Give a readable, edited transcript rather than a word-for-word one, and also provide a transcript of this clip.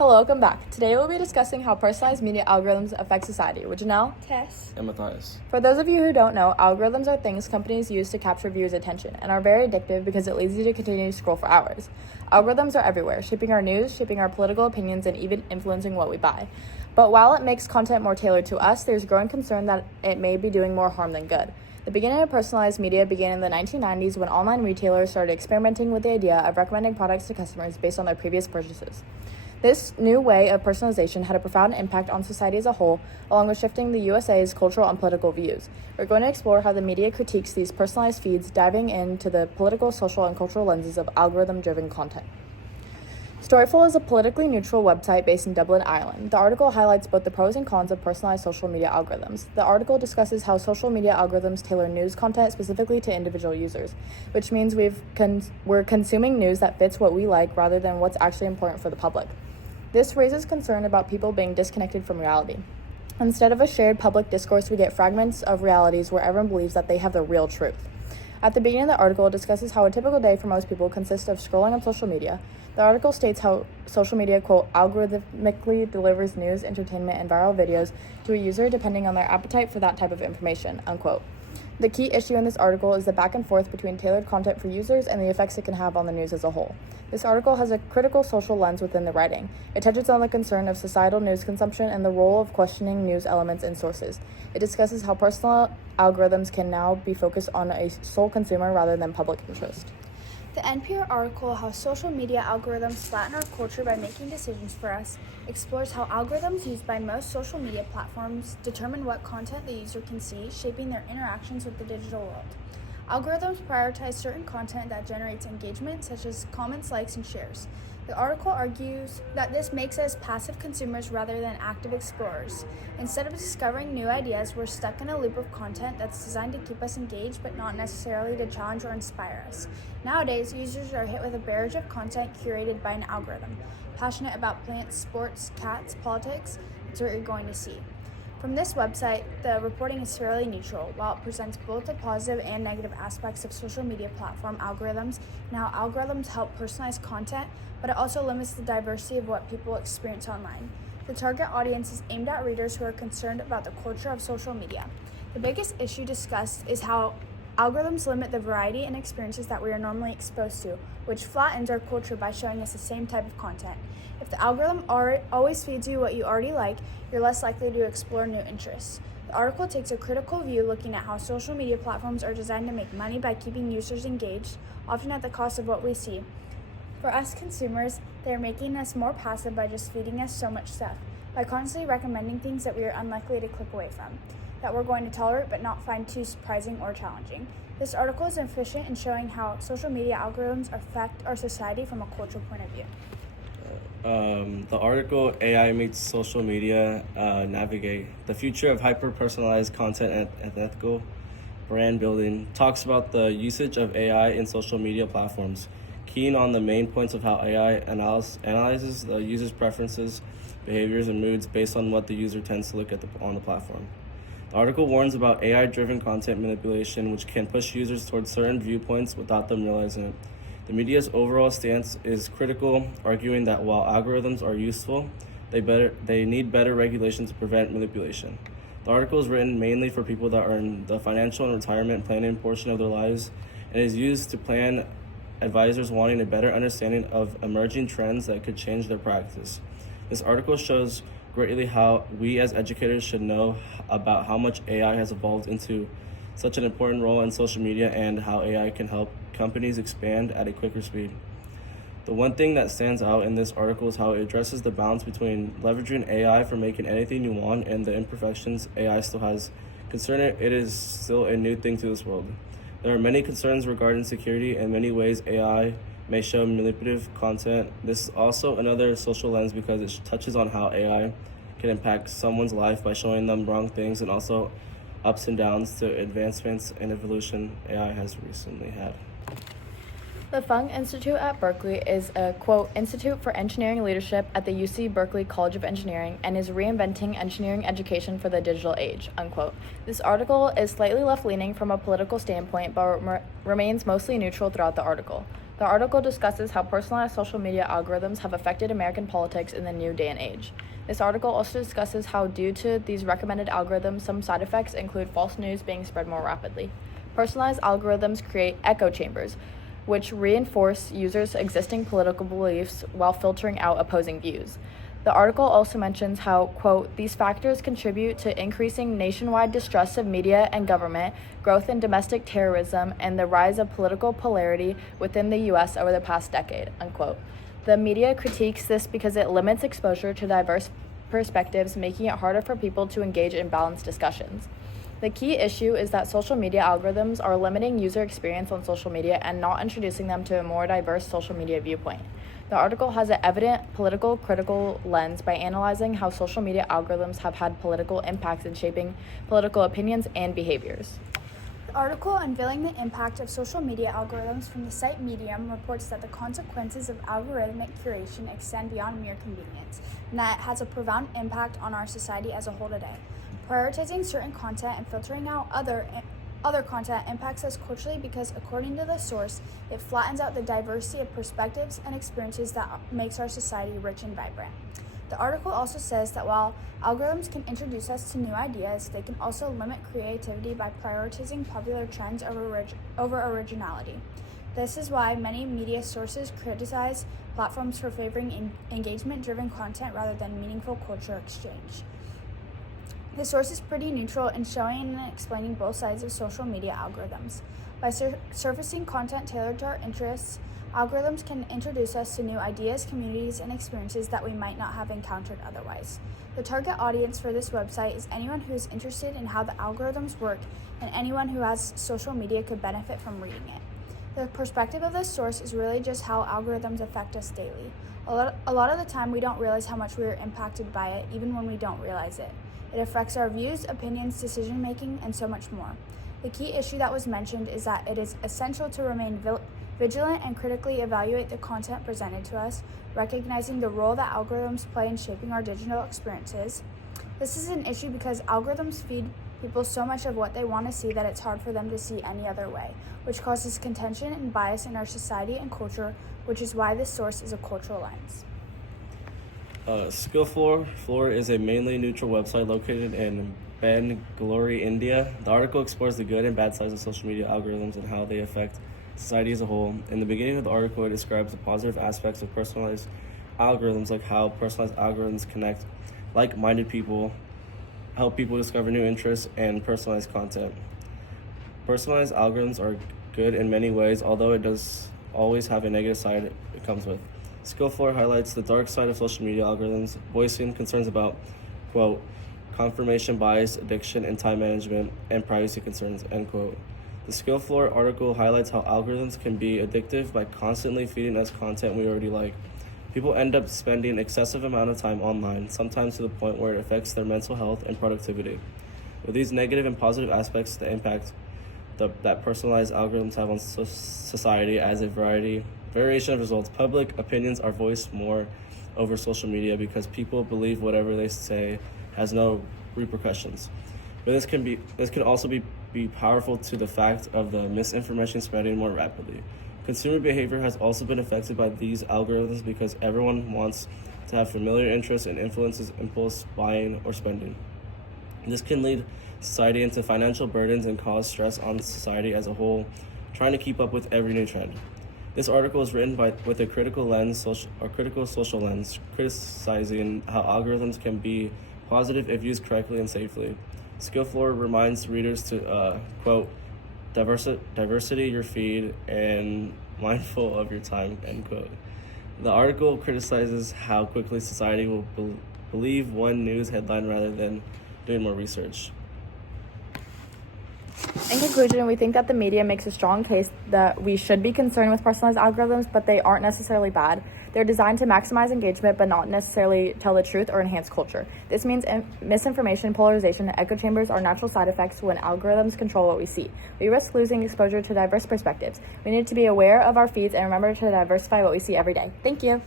Hello, welcome back. Today we'll be discussing how personalized media algorithms affect society with Janelle, Tess, and Matthias. For those of you who don't know, algorithms are things companies use to capture viewers' attention and are very addictive because it leads you to continue to scroll for hours. Algorithms are everywhere, shaping our news, shaping our political opinions, and even influencing what we buy. But while it makes content more tailored to us, there's growing concern that it may be doing more harm than good. The beginning of personalized media began in the 1990s when online retailers started experimenting with the idea of recommending products to customers based on their previous purchases. This new way of personalization had a profound impact on society as a whole, along with shifting the USA's cultural and political views. We're going to explore how the media critiques these personalized feeds, diving into the political, social, and cultural lenses of algorithm-driven content. Storyful is a politically neutral website based in Dublin, Ireland. The article highlights both the pros and cons of personalized social media algorithms. The article discusses how social media algorithms tailor news content specifically to individual users, which means we're consuming news that fits what we like rather than what's actually important for the public. This raises concern about people being disconnected from reality. Instead of a shared public discourse, we get fragments of realities where everyone believes that they have the real truth. At the beginning of the article, it discusses how a typical day for most people consists of scrolling on social media. The article states how social media, quote, algorithmically delivers news, entertainment, and viral videos to a user depending on their appetite for that type of information, unquote. The key issue in this article is the back and forth between tailored content for users and the effects it can have on the news as a whole. This article has a critical social lens within the writing. It touches on the concern of societal news consumption and the role of questioning news elements and sources. It discusses how personal algorithms can now be focused on a sole consumer rather than public interest. the NPR article, How Social Media Algorithms Flatten Our Culture by Making Decisions for Us, explores how algorithms used by most social media platforms determine what content the user can see, shaping their interactions with the digital world. Algorithms prioritize certain content that generates engagement, such as comments, likes, and shares. The article argues that this makes us passive consumers rather than active explorers. Instead of discovering new ideas, we're stuck in a loop of content that's designed to keep us engaged but not necessarily to challenge or inspire us. Nowadays, users are hit with a barrage of content curated by an algorithm. Passionate about plants, sports, cats, politics, that's what you're going to see. From this website, the reporting is fairly neutral, while it presents both the positive and negative aspects of social media platform algorithms and how algorithms help personalize content, but it also limits the diversity of what people experience online. The target audience is aimed at readers who are concerned about the culture of social media. The biggest issue discussed is how algorithms limit the variety and experiences that we are normally exposed to, which flattens our culture by showing us the same type of content. If the algorithm always feeds you what you already like, you're less likely to explore new interests. The article takes a critical view looking at how social media platforms are designed to make money by keeping users engaged, often at the cost of what we see. For us consumers, they're making us more passive by just feeding us so much stuff, by constantly recommending things that we are unlikely to click away from, that we're going to tolerate but not find too surprising or challenging. This article is efficient in showing how social media algorithms affect our society from a cultural point of view. The article, AI Makes Social Media Navigate, the Future of Hyper-Personalized Content and Ethical Brand Building, talks about the usage of AI in social media platforms, keying on the main points of how AI analyzes the user's preferences, behaviors, and moods based on what the user tends to look at on the platform. The article warns about AI-driven content manipulation, which can push users towards certain viewpoints without them realizing it. The media's overall stance is critical, arguing that while algorithms are useful, they need better regulation to prevent manipulation. The article is written mainly for people that are in the financial and retirement planning portion of their lives and is used to plan advisors wanting a better understanding of emerging trends that could change their practice. This article shows greatly how we as educators should know about how much AI has evolved into such an important role in social media and how AI can help companies expand at a quicker speed. The one thing that stands out in this article is how it addresses the balance between leveraging AI for making anything you want and the imperfections AI still has. Concerning it is still a new thing to this world. There are many concerns regarding security and many ways AI may show manipulative content. This is also another social lens because it touches on how AI can impact someone's life by showing them wrong things and also ups and downs to advancements and evolution AI has recently had. The Fung Institute at Berkeley is a, quote, institute for engineering leadership at the UC Berkeley College of Engineering and is reinventing engineering education for the digital age, unquote. This article is slightly left-leaning from a political standpoint, but remains mostly neutral throughout the article. The article discusses how personalized social media algorithms have affected American politics in the new day and age. This article also discusses how, due to these recommended algorithms, some side effects include false news being spread more rapidly. Personalized algorithms create echo chambers, which reinforce users' existing political beliefs while filtering out opposing views. The article also mentions how, quote, these factors contribute to increasing nationwide distrust of media and government, growth in domestic terrorism, and the rise of political polarity within the U.S. over the past decade, unquote. The media critiques this because it limits exposure to diverse perspectives, making it harder for people to engage in balanced discussions. The key issue is that social media algorithms are limiting user experience on social media and not introducing them to a more diverse social media viewpoint. The article has an evident political critical lens by analyzing how social media algorithms have had political impacts in shaping political opinions and behaviors. The article unveiling the impact of social media algorithms from the site Medium reports that the consequences of algorithmic curation extend beyond mere convenience, and that it has a profound impact on our society as a whole today. Prioritizing certain content and filtering out other content impacts us culturally because, according to the source, it flattens out the diversity of perspectives and experiences that makes our society rich and vibrant. The article also says that while algorithms can introduce us to new ideas, they can also limit creativity by prioritizing popular trends over originality. This is why many media sources criticize platforms for favoring engagement-driven content rather than meaningful cultural exchange. The source is pretty neutral in showing and explaining both sides of social media algorithms. By surfacing content tailored to our interests, algorithms can introduce us to new ideas, communities, and experiences that we might not have encountered otherwise. The target audience for this website is anyone who is interested in how the algorithms work, and anyone who has social media could benefit from reading it. The perspective of this source is really just how algorithms affect us daily. A lot of the time, we don't realize how much we are impacted by it, even when we don't realize it. It affects our views, opinions, decision-making, and so much more. The key issue that was mentioned is that it is essential to remain vigilant and critically evaluate the content presented to us, recognizing the role that algorithms play in shaping our digital experiences. This is an issue because algorithms feed people so much of what they want to see that it's hard for them to see any other way, which causes contention and bias in our society and culture, which is why this source is a cultural lens. Skillfloor is a mainly neutral website located in Bangalore, India. The article explores the good and bad sides of social media algorithms and how they affect society as a whole. In the beginning of the article, it describes the positive aspects of personalized algorithms, like how personalized algorithms connect like-minded people, help people discover new interests, and personalized content. Personalized algorithms are good in many ways, although it does always have a negative side it comes with. Skillfloor highlights the dark side of social media algorithms, voicing concerns about, quote, confirmation bias, addiction, and time management, and privacy concerns, end quote. The Skillfloor article highlights how algorithms can be addictive by constantly feeding us content we already like. People end up spending excessive amount of time online, sometimes to the point where it affects their mental health and productivity. With these negative and positive aspects, the impact that personalized algorithms have on society as a variation of results. Public opinions are voiced more over social media because people believe whatever they say has no repercussions. But this can also be powerful to the fact of the misinformation spreading more rapidly. Consumer behavior has also been affected by these algorithms because everyone wants to have familiar interests and influences impulse buying or spending. This can lead society into financial burdens and cause stress on society as a whole, trying to keep up with every new trend. This article is written with a critical social lens, criticizing how algorithms can be positive if used correctly and safely. Skillfloor reminds readers to, quote, diversity your feed and mindful of your time, end quote. The article criticizes how quickly society will believe one news headline rather than doing more research. In conclusion, we think that the media makes a strong case that we should be concerned with personalized algorithms, but they aren't necessarily bad. They're designed to maximize engagement, but not necessarily tell the truth or enhance culture. This means misinformation, polarization, and echo chambers are natural side effects when algorithms control what we see. We risk losing exposure to diverse perspectives. We need to be aware of our feeds and remember to diversify what we see every day. Thank you.